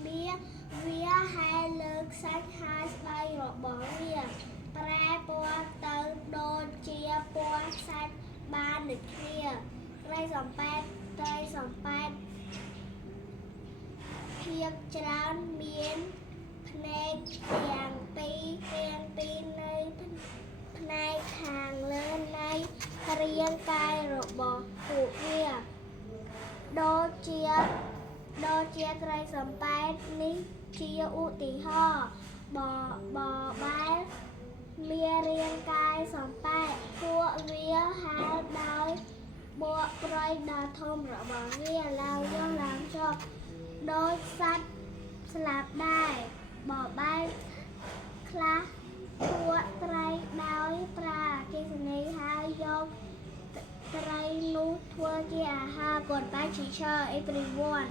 គ្នាវាហើយលើកសាច់ហើយស្បែករបស់វាប្រែពណ៌ទៅដូចជាពណ៌សាច់បានដូចគ្នាត្រីសំប៉ែតភាគច្រើនមានភ្នែកទាំងពីរនៅផ្នែកខាងលើនៃរាងកាយរបស់ពួកវាដូចជាត្រីសំប៉ែតនេះជាឧទាហរណ៍បបែលមានរាងកាយសំប៉ែតពួកវាហាលដោយបកប្រៃដ៏ធំរបស់វាឡើងចុះដោយសត្វស្លាប់ដែរបបែលខ្លះពួកត្រីដោយប្រើអគ្គិសនីហើយយកត្រីនោះធ្វើជាអាហារ Goodbye teacher everyone